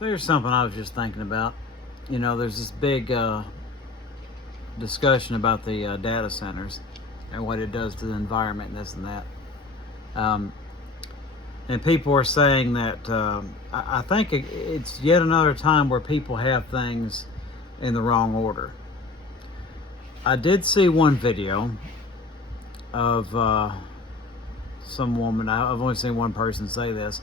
So here's something I was just thinking about. You know, there's this big discussion about the data centers and what it does to the environment and this and that. Um, and people are saying that I think it's yet another time where people have things in the wrong order. I did see one video of some woman, I've only seen one person say this,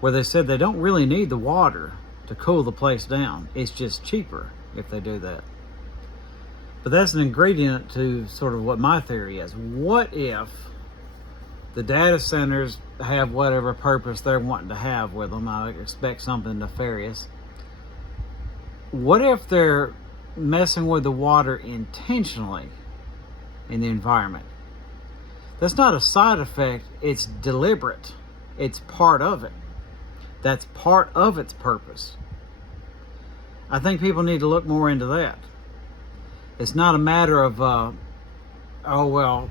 where they said they don't really need the water to cool the place down. It's just cheaper if they do that. But that's an ingredient to sort of what my theory is. What if the data centers have whatever purpose they're wanting to have with them? I expect something nefarious. What if they're messing with the water intentionally in the environment? That's not a side effect, it's deliberate. It's part of it. That's part of its purpose. I think people need to look more into that. It's not a matter of, oh, well,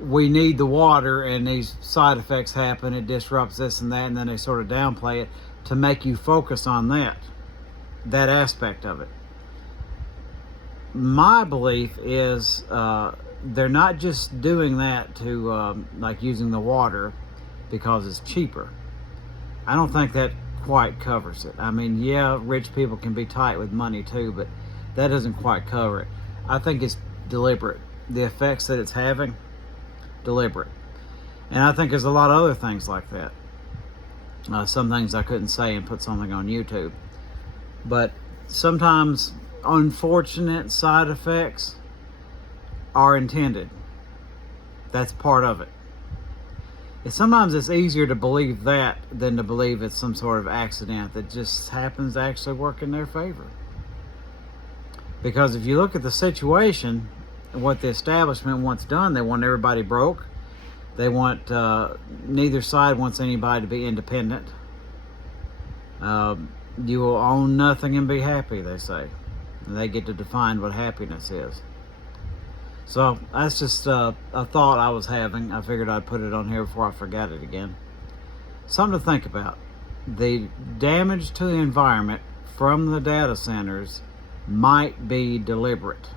we need the water and these side effects happen, it disrupts this and that, and then they sort of downplay it to make you focus on that aspect of it. My belief is they're not just doing that to, like using the water because it's cheaper. I don't think that quite covers it. I mean, yeah, rich people can be tight with money too, but that doesn't quite cover it. I think it's deliberate. The effects that it's having, deliberate. And I think there's a lot of other things like that. Some things I couldn't say and put something on YouTube. But sometimes unfortunate side effects are intended. That's part of it. Sometimes it's easier to believe that than to believe it's some sort of accident that just happens to actually work in their favor. Because if you look at the situation, what the establishment wants done, they want everybody broke. They want, neither side wants anybody to be independent. You will own nothing and be happy, they say. And they get to define what happiness is. So that's just a thought I was having. I figured I'd put it on here before I forgot it again. Something to think about. The damage to the environment from the data centers might be deliberate.